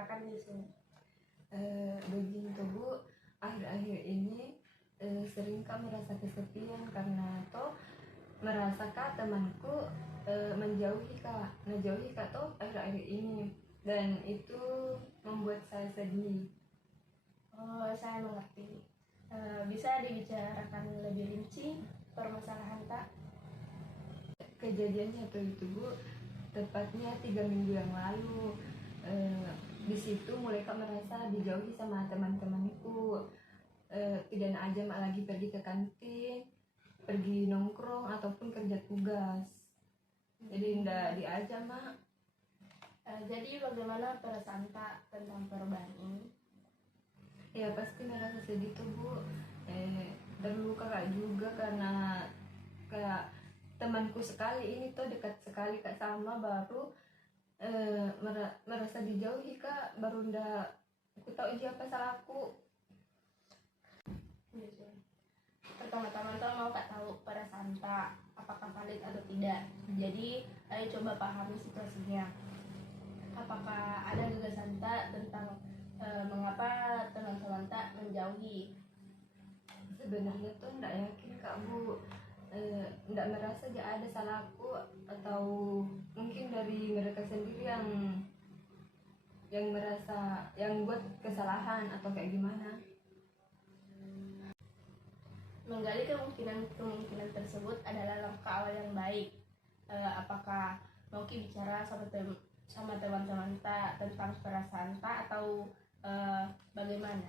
bicarakan di sini? Begini tuh Bu, akhir-akhir ini sering Kak merasa kesepian karena toh merasa Kak temanku menjauhi Kak toh akhir-akhir ini, dan itu membuat saya sedih. Oh, saya mengerti. Bisa dibicarakan lebih rinci permasalahan Kak? Kejadiannya tuh itu Bu, tepatnya 3 minggu yang lalu. Di situ mulai Kak merasa dijauhi sama teman-temanku. Tidak aja Mak lagi pergi ke kantin, pergi nongkrong ataupun kerja tugas. Jadi ndak diajak Mak. Jadi bagaimana perasaan Kak tentang perubahan ini? Ya pasti merasa sedih tuh Bu. Terluka Kak juga karena kayak temanku sekali ini tuh dekat sekali Kak sama, baru merasa dijauhi Kak, baru ndak aku tahu ini apa salahku. Pertama-tama tuh mau Kak tahu perasaan Kak apakah valid atau tidak. Jadi ayo coba pahami situasinya. Apakah ada gagasan Tak tentang mengapa teman-teman Tak menjauhi? Sebenarnya tuh ndak yakin Kak Bu, ndak merasa aja ada salahku, atau mungkin dari mereka sendiri yang merasa yang buat kesalahan atau kayak gimana. Menggali kemungkinan tersebut adalah langkah awal yang baik. Apakah mau bicara sama teman-teman Tak tentang perasaan Tak atau bagaimana?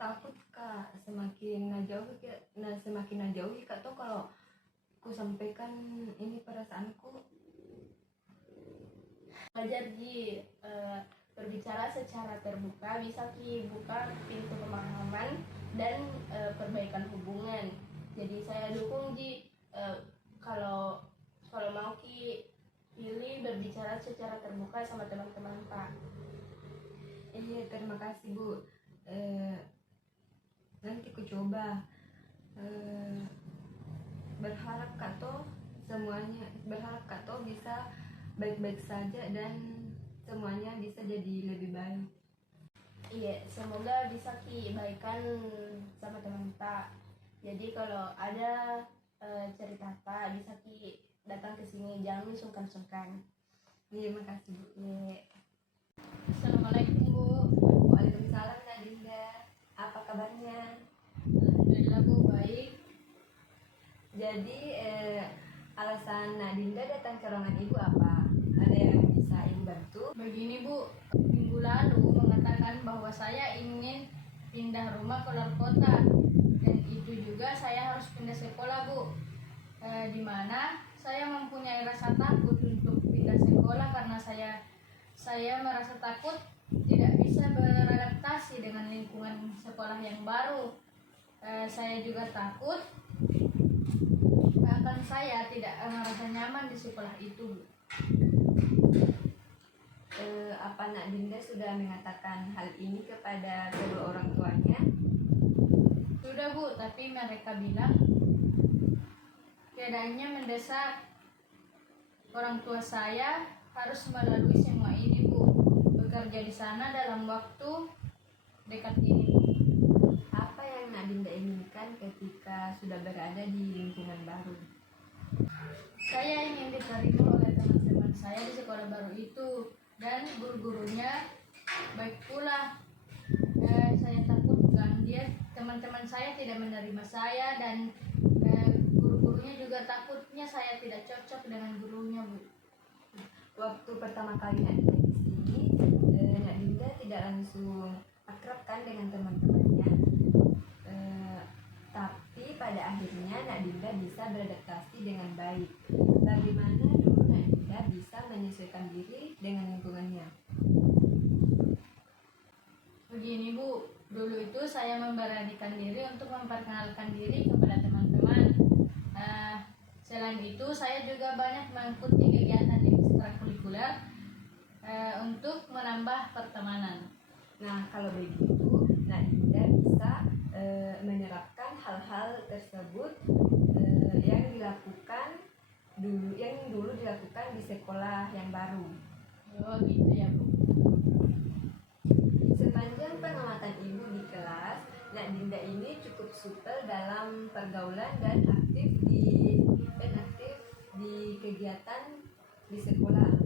Takut Kak, semakin najauhi Kak tuh kalau aku sampaikan ini perasaanku. Wajar berbicara secara terbuka, bisa buka pintu pemahaman dan perbaikan hubungan. Jadi saya dukung kalau mau pilih berbicara secara terbuka sama teman-teman Pak. Iya, terima kasih Bu. Nanti ku coba. Berharap Kak toh bisa baik-baik saja dan semuanya bisa jadi lebih baik. Iya, semoga bisa baikan sama teman Tak. Jadi kalau ada cerita Tak bisa datang ke sini, jangan sungkan-sungkan. Iya, makasih Bu. Iya. Assalamualaikum Bu. Waalaikumsalam Nak Dinda. Apa kabarnya? Alhamdulillah Bu, baik. Jadi alasan Nak Dinda datang ke ruangan Ibu apa? Ada yang bisa Ibu bantu? Begini Bu, minggu lalu mengatakan bahwa saya ingin pindah rumah ke luar kota, dan itu juga saya harus pindah sekolah Bu. Di mana saya mempunyai rasa takut untuk pindah sekolah karena saya merasa takut tidak bisa beradaptasi dengan lingkungan sekolah yang baru. Saya juga takut akan saya tidak merasa nyaman di sekolah itu Bu. Apa Nak Dinda sudah mengatakan hal ini kepada kedua orang tuanya? Sudah Bu, tapi mereka bilang keadaannya mendesak. Orang tua saya harus melalui semua ini Bu, bekerja di sana dalam waktu dekat ini Bu. Apa yang Nak Dinda inginkan ketika sudah berada di lingkungan baru? Saya ingin diterima oleh teman-teman saya di sekolah baru itu, dan guru-gurunya baik pula. Saya takut teman-teman saya tidak menerima saya, dan guru-gurunya juga takutnya saya tidak cocok dengan gurunya Bu. Waktu pertama kali Nak Dinda di sini, Nak Dinda tidak langsung akrab kan dengan teman-temannya, tapi pada akhirnya Nak Dinda bisa beradaptasi dengan baik. Bagaimana dulu Nak Dinda bisa menyesuaikan diri dengan lingkungannya? Begini Bu, dulu itu saya memberanikan diri untuk memperkenalkan diri kepada teman-teman. Selain itu saya juga banyak mengikuti kegiatan ekstrakurikuler untuk menambah pertemanan. Nah, kalau begitu Nak Dinda bisa menerapkan hal-hal tersebut yang dulu dilakukan di sekolah yang baru. Oh gitu ya Bu. dalam pergaulan dan aktif di kegiatan di sekolah.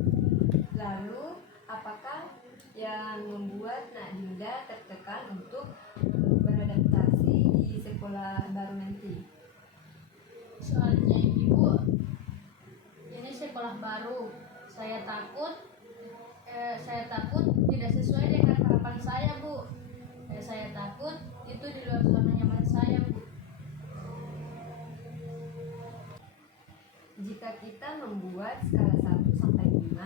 Lalu, apakah yang membuat Nak Dinda tertekan untuk beradaptasi di sekolah baru nanti? Soalnya ibu, ini sekolah baru. Saya takut tidak sesuai dengan harapan saya, Bu. Saya takut itu di luar zona nyaman saya, Bu. Jika kita membuat skala 1 sampai 5,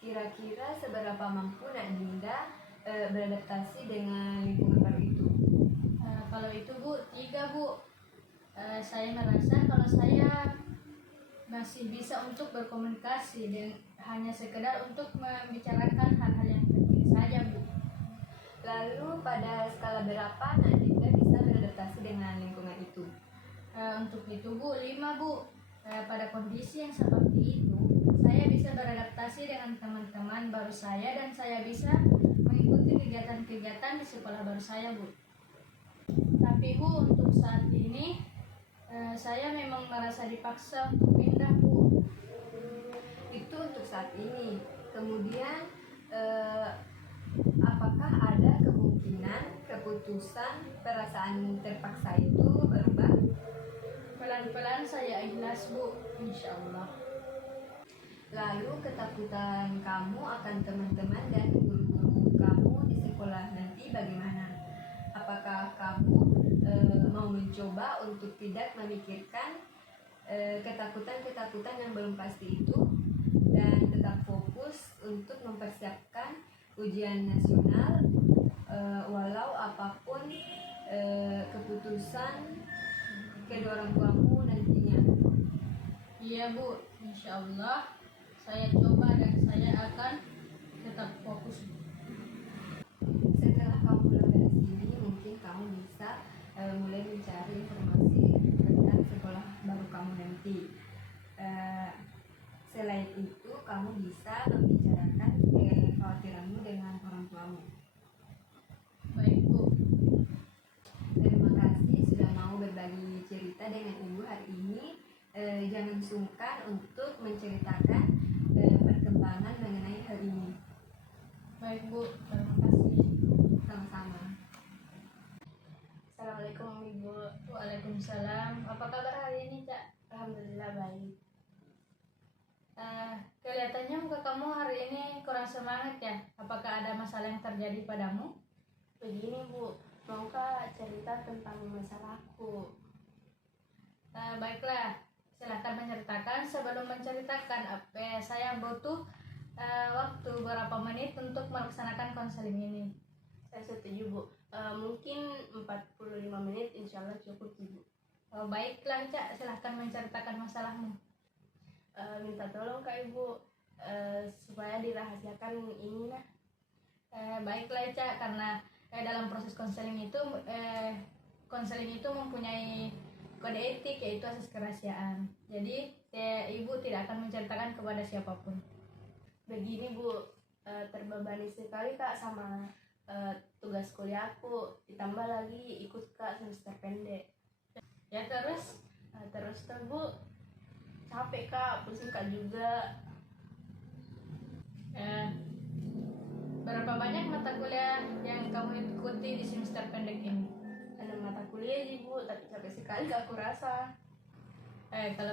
kira-kira seberapa mampu Nak Dinda beradaptasi dengan lingkungan baru itu? Kalau itu, Bu, 3, Bu. Saya merasa kalau saya masih bisa untuk berkomunikasi dan hanya sekedar untuk membicarakan hal-hal yang penting saja, Bu. Lalu pada skala berapa Nak Dinda bisa beradaptasi dengan lingkungan itu? Untuk itu, Bu, 5, Bu. Pada kondisi yang seperti itu, saya bisa beradaptasi dengan teman-teman baru saya dan saya bisa mengikuti kegiatan-kegiatan di sekolah baru saya, Bu. Tapi, Bu, untuk saat ini saya memang merasa dipaksa untuk pindah, Bu. Itu untuk saat ini. Kemudian apakah ada kemungkinan keputusan perasaan terpaksa itu berubah? Pelan-pelan saya ikhlas, Bu, insya Allah. Lalu ketakutan kamu akan teman-teman dan guru-guru kamu di sekolah nanti bagaimana? Apakah kamu mau mencoba untuk tidak memikirkan ketakutan-ketakutan yang belum pasti itu dan tetap fokus untuk mempersiapkan ujian nasional walau apapun keputusan kedua orang tuamu nantinya? Iya, Bu, insya Allah saya coba dan saya akan tetap fokus. Setelah kamu pulang dari sini, mungkin kamu bisa mulai mencari informasi tentang sekolah baru kamu nanti. Selain itu, kamu bisa membicarakan kekhawatiranmu dengan orang tuamu. Baik, Bu. Terima kasih sudah mau berbagi cerita dengan Ibu hari ini. Jangan sungkan untuk menceritakan perkembangan mengenai hal ini. Baik, Bu. Terima kasih. Sama-sama. Assalamualaikum Ibu. Waalaikumsalam. Apa kabar hari ini, Cak? Alhamdulillah baik. Kelihatannya muka kamu hari ini kurang semangat ya. Apakah ada masalah yang terjadi padamu? Begini Bu, maukah cerita tentang masalahku? Baiklah, silahkan menceritakan. Sebelum menceritakan, saya butuh waktu berapa menit untuk melaksanakan konseling ini. Saya setuju Bu. Mungkin 45 menit insya Allah cukup Ibu. Baiklah, Cak, silahkan menceritakan masalahmu. Minta tolong Kak Ibu supaya dirahasiakan ini nah. Baiklah, Cak, karena dalam proses konseling itu mempunyai kode etik yaitu asas kerahasiaan. Jadi Ibu tidak akan menceritakan kepada siapapun. Begini Bu, terbebani sekali Kak sama tugas kuliahku, ditambah lagi ikut Kak semester pendek. Ya terus? Terus tuh Bu, capek Kak, pusing Kak juga. Berapa banyak mata kuliah yang kamu ikuti di semester pendek ini? 6 mata kuliah Ibu, tapi capek sekali Kak aku rasa. Kalau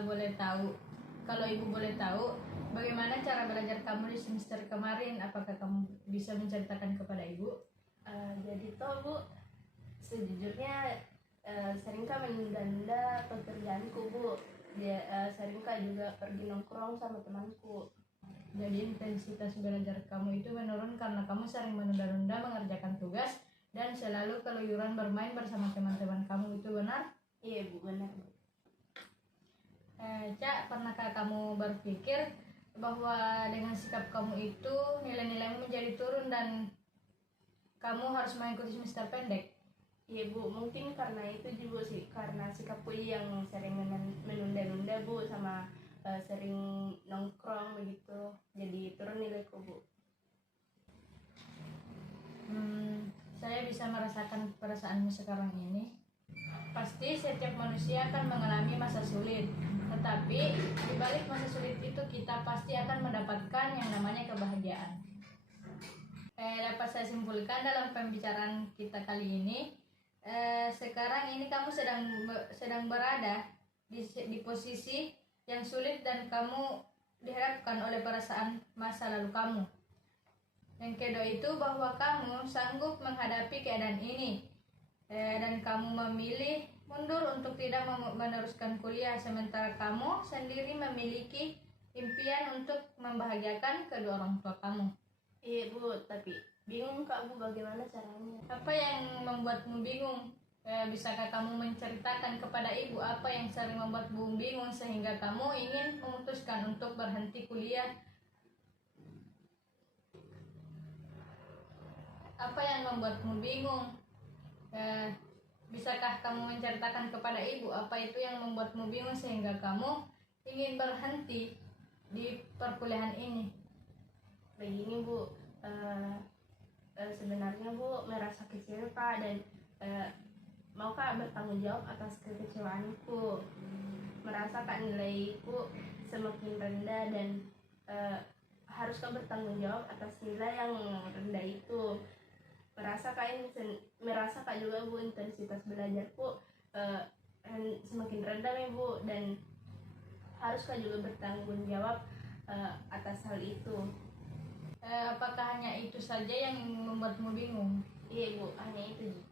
Ibu boleh tahu, bagaimana cara belajar kamu di semester kemarin? Apakah kamu bisa menceritakan kepada Ibu? Jadi toh Bu, sejujurnya sering Kak menunda-nunda pekerjaanku Bu. Sering Kak juga pergi nongkrong sama temanku. Jadi intensitas belajar kamu itu menurun karena kamu sering menunda-nunda mengerjakan tugas dan selalu keluyuran bermain bersama teman-teman kamu, itu benar? Iya Bu, benar Bu. Cak, pernahkah kamu berpikir bahwa dengan sikap kamu itu nilai-nilaimu menjadi turun dan kamu harus mengikuti semester pendek? Iya Bu, mungkin karena itu juga sih, karena sikapku yang sering menunda-nunda Bu, sama sering nongkrong begitu, jadi turun nilaiku Bu. Saya bisa merasakan perasaanmu sekarang ini. Pasti setiap manusia akan mengalami masa sulit, tetapi di balik masa sulit itu kita pasti akan mendapatkan yang namanya kebahagiaan. Dapat saya simpulkan dalam pembicaraan kita kali ini, sekarang ini kamu sedang berada di posisi yang sulit dan kamu dihadapkan oleh perasaan masa lalu kamu. Yang kedua itu bahwa kamu sanggup menghadapi keadaan ini, dan kamu memilih mundur untuk tidak meneruskan kuliah, sementara kamu sendiri memiliki impian untuk membahagiakan kedua orang tua kamu. Iya Bu, tapi bingung Kak Bu bagaimana caranya. Apa yang membuatmu bingung? Bisakah kamu menceritakan kepada ibu apa yang sering membuatmu bingung sehingga kamu ingin memutuskan untuk berhenti kuliah? Apa yang membuatmu bingung? Bisakah kamu menceritakan kepada ibu apa itu yang membuatmu bingung sehingga kamu ingin berhenti di perkuliahan ini? Begini Bu, sebenarnya Bu merasa kecewa dan mau Kak bertanggung jawab atas kekecewaanku. Merasa Kak nilaiku semakin rendah dan harus Kak bertanggung jawab atas nilai yang rendah itu. Merasa Kak juga Bu intensitas belajarku semakin rendah ya Bu, dan harus Kak juga bertanggung jawab atas hal itu. Apakah hanya itu saja yang membuatmu bingung? Iya Bu, hanya itu.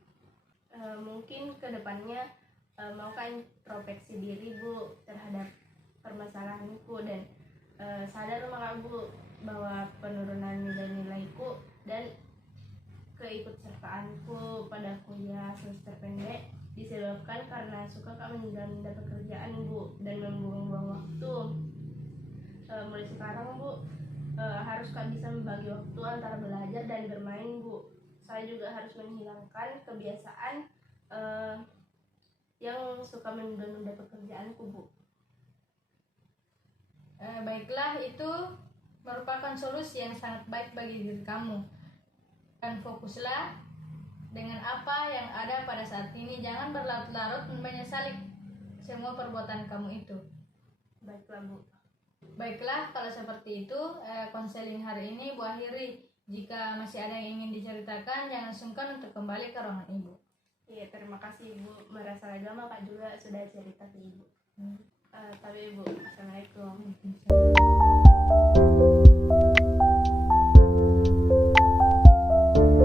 Mungkin kedepannya mau Kak introspeksi diri Bu terhadap permasalahanku dan sadar Kak Bu bahwa penurunan nilai-nilaiku dan keikutsertaanku pada kuliah semester pendek disebabkan karena suka Kak menunda pekerjaan Bu dan membuang-buang waktu. Mulai sekarang Bu harus Kak bisa membagi waktu antara belajar dan bermain Bu. Saya juga harus menghilangkan kebiasaan yang suka menunda pekerjaanku Bu. Baiklah, itu merupakan solusi yang sangat baik bagi diri kamu. Dan fokuslah dengan apa yang ada pada saat ini. Jangan berlarut-larut menyesali semua perbuatan kamu itu. Baiklah Bu. Baiklah, kalau seperti itu konseling hari ini Bu akhiri. Jika masih ada yang ingin diceritakan, jangan sungkan untuk kembali ke ruangan Ibu. Iya, terima kasih Ibu. Merasa lega Kak juga sudah cerita ke Ibu. Tapi Ibu, Assalamualaikum.